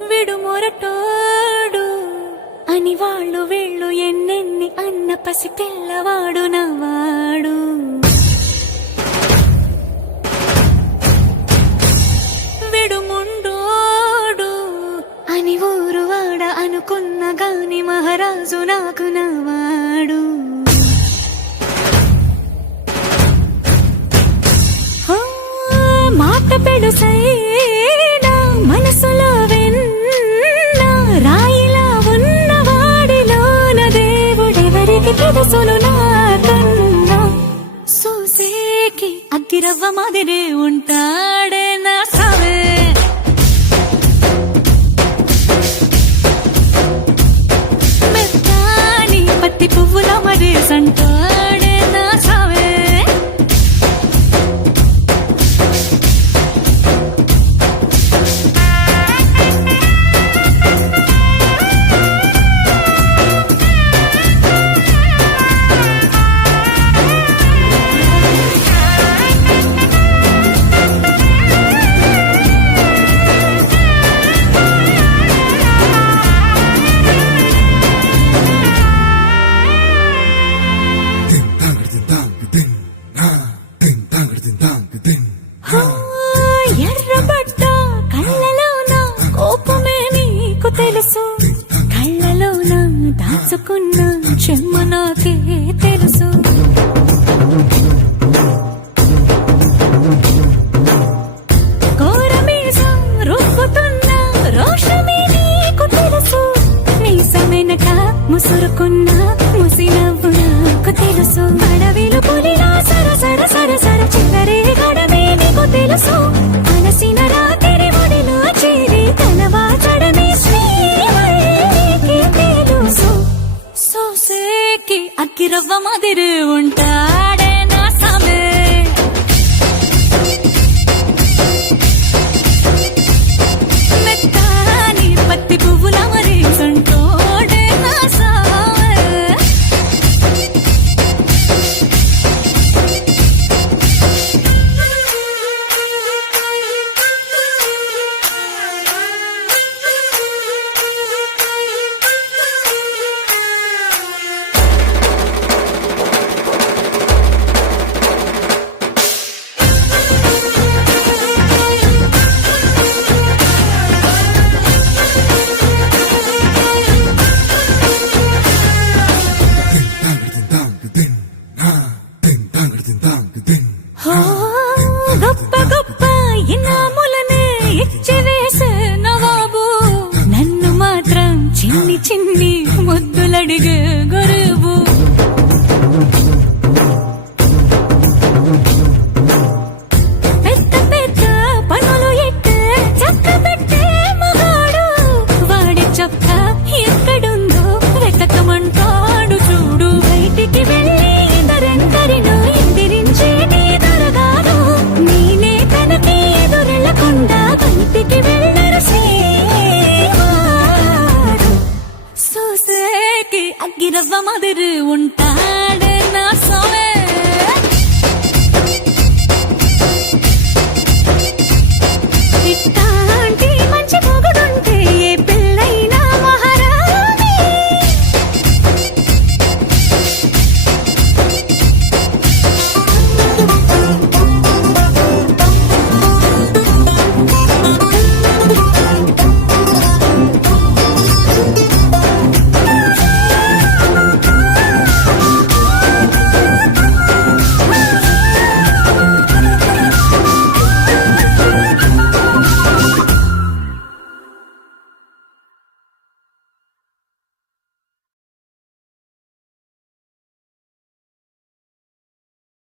విడు మొరటోడు అని వాళ్ళు వీళ్ళు ఎన్నెన్ని అన్న పసి పిల్లవాడు నవాడు. విడు ముండోడు అని ఊరు వాడ అనుకున్న గాని మహారాజు నాకు నవాడు. మాట పెడుసైనా మనసులో వెన్న రాయిలా ఉన్నవాడిలోన దేవుడెవరికి తెలుసును నాకన్నా. సూసేకి అగ్గిరవ్వ మాదిరే ఉంటాడే నా సావే. మెత్తాని పత్తి పువ్వుల మరే సంటాడే నా సావే. ఎర్రబడ్డ కళ్ళలోన కోపమే నీకు తెలుసు, కళ్ళలోన దాచుకున్న చెమ్మ నాకే తెలుసు.